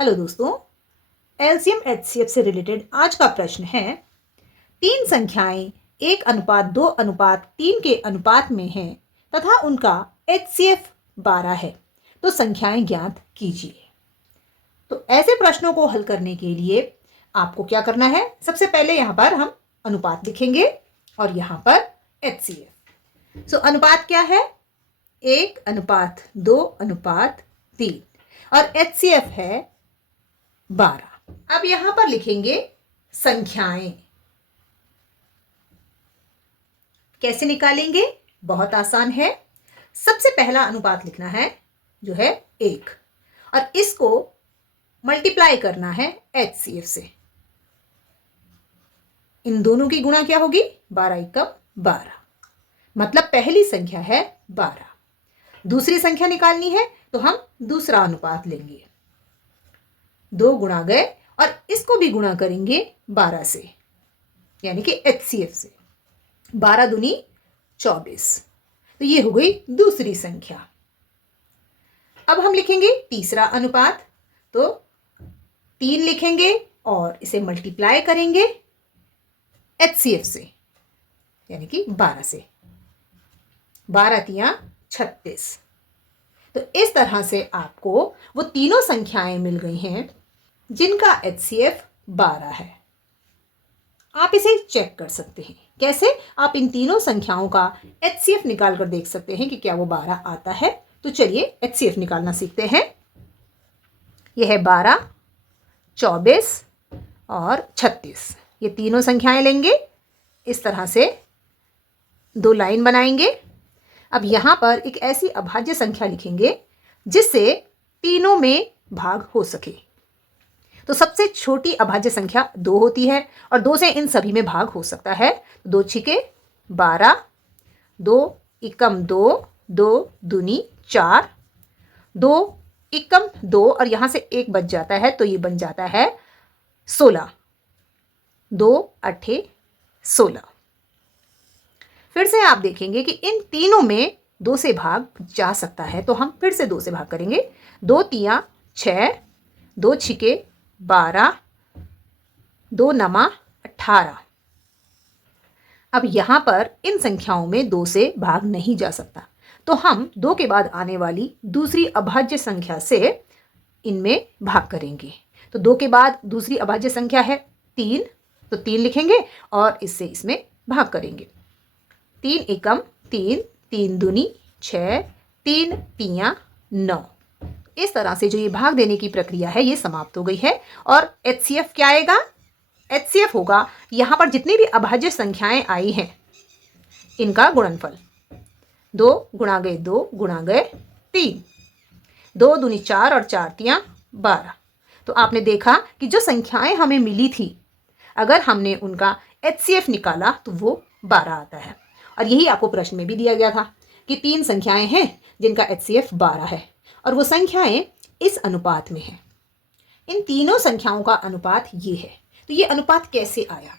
Hello दोस्तों, LCM HCF से related आज का प्रश्न है, तीन संख्याएं 1:2:3 के अनुपात में हैं तथा उनका एचसीएफ 12 है, तो संख्याएं ज्ञात कीजिए। तो ऐसे प्रश्नों को हल करने के लिए आपको क्या करना है, सबसे पहले यहाँ पर हम अनुपात लिखेंगे और यहाँ पर एचसीएफ। सो अनुपात क्या है, 1:2:3 और एचसीएफ है 12। अब यहां पर लिखेंगे संख्याएं। कैसे निकालेंगे, बहुत आसान है। सबसे पहला अनुपात लिखना है जो है 1 और इसको मल्टीप्लाई करना है एचसीएफ से। इन दोनों की गुणा क्या होगी, 12×1=12, मतलब पहली संख्या है 12। दूसरी संख्या निकालनी है तो हम दूसरा अनुपात लेंगे, 2 गुणा गए और इसको भी गुणा करेंगे 12 से, यानी कि एचसीएफ से। 12 दूनी 24, तो ये हो गई दूसरी संख्या। अब हम लिखेंगे तीसरा अनुपात, तो 3 लिखेंगे और इसे मल्टीप्लाई करेंगे एचसीएफ से, यानी कि 12 से। 12×3 = 36। तो इस तरह से आपको वो तीनों संख्याएं मिल गई हैं जिनका एचसीएफ 12 है। आप इसे चेक कर सकते हैं। कैसे, आप इन तीनों संख्याओं का एचसीएफ निकाल कर देख सकते हैं कि क्या वो 12 आता है। तो चलिए एचसीएफ निकालना सीखते हैं। यह है 12, 24 और 36। ये तीनों संख्याएं लेंगे, इस तरह से 2 लाइन बनाएंगे। अब यहां पर एक ऐसी अभाज्य संख्या लिखेंगे जिससे तीनों में भाग हो सके। तो सबसे छोटी अभाज्य संख्या 2 होती है और 2 से इन सभी में भाग हो सकता है। 2 छिके 12, 2 एकम 2, 2 दूनी 4, 2 एकम 2 और यहां से 1 बच जाता है तो ये बन जाता है 16, 2 8 16। फिर से आप देखेंगे कि इन तीनों में 2 से भाग जा सकता है, तो हम फिर से 2 से भाग करेंगे। 2×3 = 6, 2 छिके 12, 2 9 18। अब यहां पर इन संख्याओं में 2 से भाग नहीं जा सकता, तो हम 2 के बाद आने वाली दूसरी अभाज्य संख्या से इनमें भाग करेंगे। तो 2 के बाद दूसरी अभाज्य संख्या है 3, तो 3 लिखेंगे और इससे इसमें भाग करेंगे। 3 एकम 3, 3 दूनी 6, 3×3 = 9। इस तरह से जो ये भाग देने की प्रक्रिया है ये समाप्त हो गई है। और एचसीएफ क्या आएगा, एचसीएफ होगा यहां पर जितनी भी अभाज्य संख्याएं आई हैं इनका गुणनफल। 2 गुणा गए 2 गुणा गए 3, 2 दूनी 4 और 4×3 = 12। तो आपने देखा कि जो संख्याएं हमें मिली थी, अगर हमने उनका एचसीएफ निकाला तो वो 12 आता है। और यही आपको प्रश्न में भी दिया गया था कि 3 संख्याएं हैं जिनका एचसीएफ 12 है और वो संख्याएं इस अनुपात में हैं। इन तीनों संख्याओं का अनुपात ये है। तो ये अनुपात कैसे आया,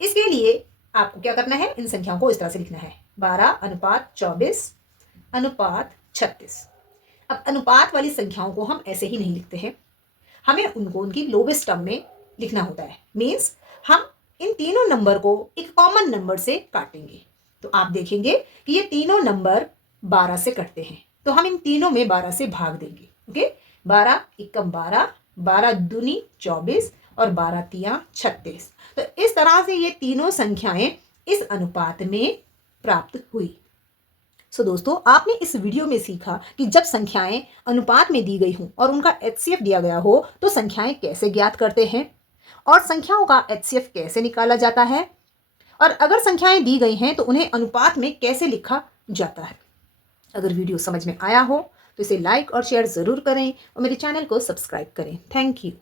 इसके लिए आपको क्या करना है, इन संख्याओं को इस तरह से लिखना है, 12:24:36। अब अनुपात वाली संख्याओं को हम ऐसे ही नहीं लिखते हैं, हमें उनको उनकी लोवेस्ट टर्म में लिखना होता है। मीन्स हम इन तीनों नंबर को एक कॉमन नंबर से काटेंगे। तो आप देखेंगे कि ये तीनों नंबर 12 से कटते हैं, तो हम इन तीनों में 12 से भाग देंगे। ओके, 12×1=12, 12 दूनी 24 और 12×3 = 36। तो इस तरह से ये तीनों संख्याएं इस अनुपात में प्राप्त हुई। सो दोस्तों, आपने इस वीडियो में सीखा कि जब संख्याएं अनुपात में दी गई हों और उनका एचसीएफ दिया गया हो तो संख्याएं कैसे ज्ञात करते हैं और संख्याओं का एचसीएफ कैसे निकाला जाता है, और अगर संख्याएं दी गई हैं तो उन्हें अनुपात में कैसे लिखा जाता है। अगर वीडियो समझ में आया हो तो इसे लाइक और शेयर ज़रूर करें और मेरे चैनल को सब्सक्राइब करें। Thank you.